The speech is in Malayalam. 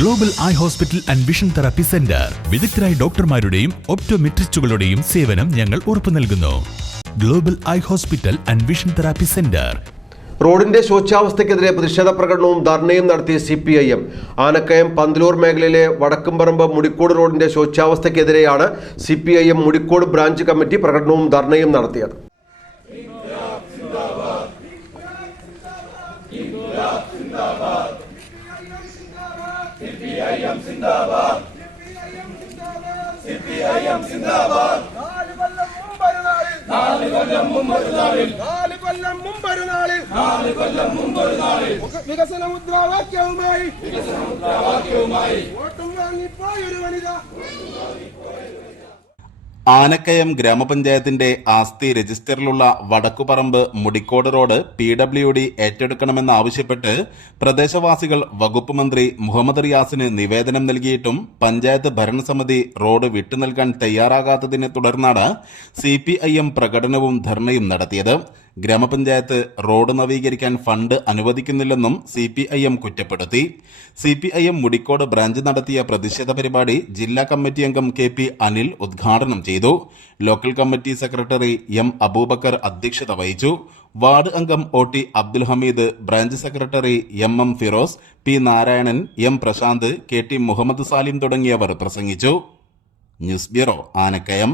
Global eye hospital and vision therapy centre വിദഗ്ധരായ ഡോക്ടർമാരുടെയും ഒപ്റ്റോമെട്രിസ്റ്റുകളുടെയും സേവനം ഞങ്ങൾ ഉറപ്പു നൽകുന്നു. Global eye hospital and vision therapy centre റോഡിന്റെ ശോച്യാവസ്ഥയ്ക്കെതിരെ പ്രതിഷേധ പ്രകടനവും ധർണയും നടത്തിയ C P I M Anakkayam Panthalur മേഖലയിലെ വടക്കുംപറമ്പ് മുടിക്കോട് റോഡിന്റെ ശോച്യാവസ്ഥയ്ക്കെതിരെയാണ് C P I M Mudikkode branch committee പ്രകടനവും ധർണയും നടത്തിയത്. നാല് സിന്ദാബാദ്. സിപിഐഎം സിന്ദാബാദ്. നാല് കൊല്ലം മുമ്പൊരു നാളിൽ നാല് കൊല്ലം മുമ്പൊരു നാളിൽ നാല് കൊല്ലം മുമ്പൊരു നാളിൽ വികസന മുദ്രാവാക്യവുമായി. വികസന മുദ്രാവാക്യവുമായി. വോട്ടും വാങ്ങിപ്പോയൊരു വനിത. ആനക്കയം ഗ്രാമപഞ്ചായത്തിന്റെ ആസ്തി രജിസ്റ്ററിലുള്ള Vadakkuparamba Mudikkode road P W D ഏറ്റെടുക്കണമെന്നാവശ്യപ്പെട്ട് പ്രദേശവാസികൾ വകുപ്പ് മന്ത്രി മുഹമ്മദ് റിയാസിന് നിവേദനം നൽകിയിട്ടും പഞ്ചായത്ത് ഭരണസമിതി റോഡ് വിട്ടുനൽകാൻ തയ്യാറാകാത്തതിനെ തുടർന്നാണ് സി പ്രകടനവും ധർണയും നടത്തിയത്. ഗ്രാമപഞ്ചായത്ത് റോഡ് നവീകരിക്കാൻ ഫണ്ട് അനുവദിക്കുന്നില്ലെന്നും സി പി ഐ എം കുറ്റപ്പെടുത്തി. C P I M Mudikkode branch നടത്തിയ പ്രതിഷേധ പരിപാടി ജില്ലാ കമ്മിറ്റി അംഗം കെ പി അനിൽ ഉദ്ഘാടനം ചെയ്തു. Local committee secretary M Abubakar അധ്യക്ഷത വഹിച്ചു. വാർഡ് അംഗം O T Abdul Hameed branch secretary M M Firoz P Narayanan M Prashanth K T Muhammad Salim തുടങ്ങിയവർ പ്രസംഗിച്ചു. News bureau Anakkayam.